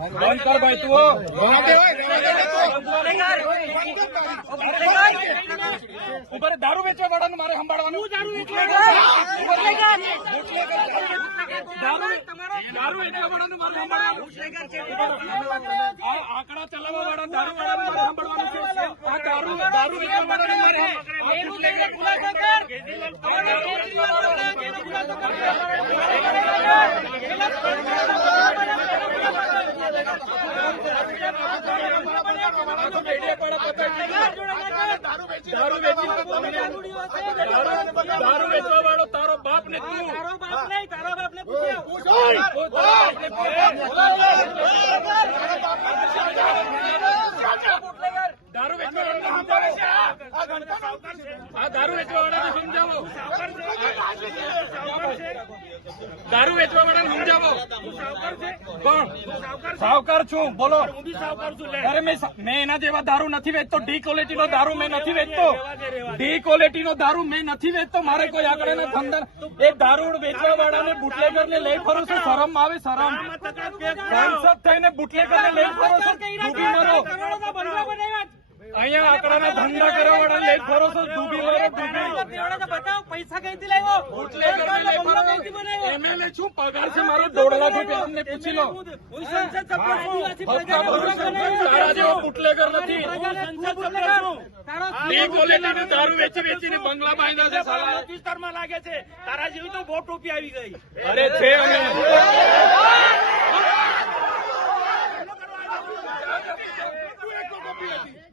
બંધ કર ભાઈ તું ઉપર દારૂ વેચવા વાળાનું મારે સંભાળવાનું દારૂ વેચવા વાળાનું મારે સંભાળવાનું આંકડા ચલાવવા વાળા દારૂ વાળાનું મારે સંભાળવાનું છે આ દારૂ વેચવા વાળાનું મારે દારૂ વેચવા વાળો તારો બાપ ને તું તારો બાપ નહીં તારા બાપ ને દારૂ વેચવા આ દારૂ વેચવા વાળાને સમજાવો દારૂ વેચવા વાળાને સમજાવો કોણ સાવકાર છું બોલો અરે મેં એના જેવા દારૂ નથી વેચતો ડી ક્વોલિટી નો દારૂ મેં નથી વેચતો ડી ક્વોલિટી નો દારૂ મેં નથી વેચતો મારે કોઈ આગળ ધંધા એ દારૂ વેચવા વાળાને બુટલેગર ને લઈ ફરો છો શરમ આવે શરમ સાંસદ થઈને બુટલેગર ને લઈ ફરો છો ડૂબી મરો અહીંયા આંકડાના ધંધા કરવા વાળા લઈ ફરો છો ડૂબી મરો બતાવો પૈસા કઈથી લાવ્યો બુટલેગર ને લઈ ફરો એમએલએ છું પગાર છે મારો 1.5 લાખ રૂપિયા અમને પૂછી લો તારા જેવો બુટલેગર નથી ડી ક્વોલિટીનો દારૂ વેચીને બંગલા બાંધ્યા છે સાલા વિસ્તારમાં લાગે છે તારા જેવી તો બહુ ટોપી આવી ગઈ અરે છે અમે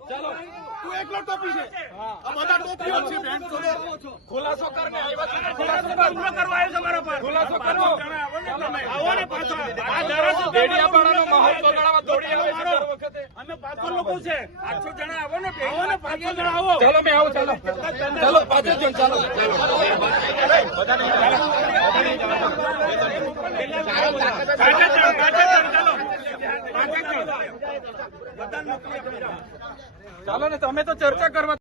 ચાલો તું એકલો ટોપી છે આ બધા ટોપીઓ છે બેન ખુલાસો કરને આવ્યા છે ખુલાસો કરવા આવ્યો છે મારા પર ખુલાસો કરો આવો ને પાછો આ ધારાસભ્ય બેડિયાપાડાનો માહોલ બગાડવા દોડી આવે છે દર વખતે અમે 500 લોકો છે 800 જણા આવો ને 500 જણા આવો ચાલો મે આવો ચાલો ચાલો 500 જણ ચાલો ચાલો ને તમે તો ચર્ચા કરવા